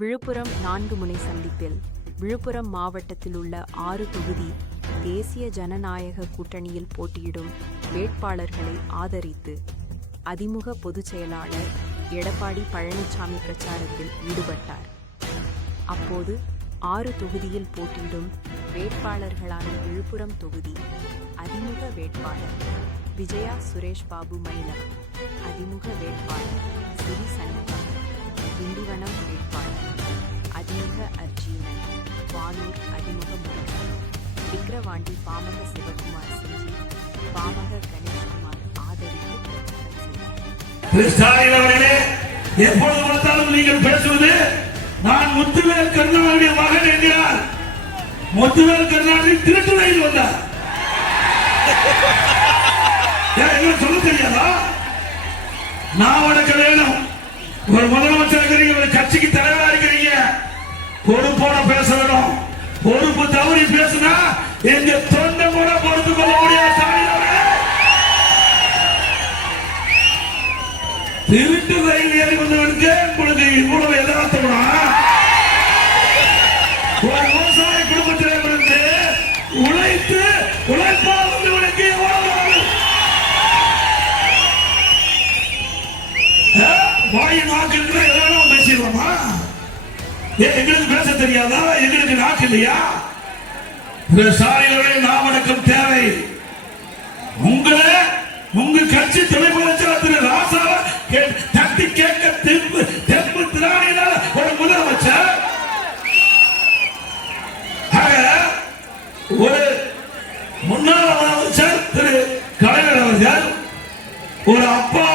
விழுப்புரம் 4 முனை சந்திப்பில் விழுப்புரம் மாவட்டத்தில் உள்ள 6 தொகுதி தேசிய ஜனநாயக கூட்டணியில் போட்டியிடும் வேட்பாளர்களை ஆதரித்து அதிமுக பொதுச் செயலாளர் எடப்பாடி பழனிசாமி பிரச்சாரத்தில் ஈடுபட்டார். அப்போது 6 தொகுதியில் போட்டியிடும் வேட்பாளர்களான விழுப்புரம் தொகுதி அதிமுக வேட்பாளர் விஜயா சுரேஷ் பாபு மயிலம், அதிமுக வேட்பாளர் சிறி சண்முகம், திண்டிவனம் வேட்பாளர் அதிமுக அர்ஜீவன், வானூர் அதிமுக முருகன், விக்கிரவாண்டி பாமக சிவகுமார் செஞ்சி, பாமக கணேஷ்குமார் ஆதரித்து எப்பொழுது பார்த்தாலும் நீங்கள் பேசுவது நான் முத்துவேல் கருணாநிதியுடைய மகன் என்கிறார். முத்துவேல் கருணாநிதி திருட்டு வயது வந்தார். சொல்ல தெரியாதா? நான் உனக்கு வேணும். ஒரு முதலமைச்சர் இருக்கிறீங்க, ஒரு கட்சிக்கு தலைவரா இருக்கிறீங்க, பொறுப்போட பேசணும். பொறுப்பு தவறி பேசினா எங்க தொண்டை கூட பொறுத்து கொள்ள முடியாது. திருட்டு ரயில் ஏறி வந்தவனுக்கு உங்களுக்கு இவ்வளவு எதிராத்தமா? ஒரு விவசாய குடும்பத்திலிருந்து உழைத்து உழைப்பால் வந்தவனுக்கு வாயு நாக்கு இருக்கிற எல்லாம் பேசிடுவோமா? எங்களுக்கு பேச தெரியாதா? எங்களுக்கு நாக்கு இல்லையா? சாலைகளை நாமடக்கம் தேவை. உங்களை உங்க கட்சி தலைமைச்சர் திரு ராசாவை தட்டி கேட்க தெம்பு திராணியினால ஒரு முதலமைச்சர், ஒரு முன்னாள் முதலமைச்சர் திரு கலைஞர் அவர்கள், ஒரு அப்பா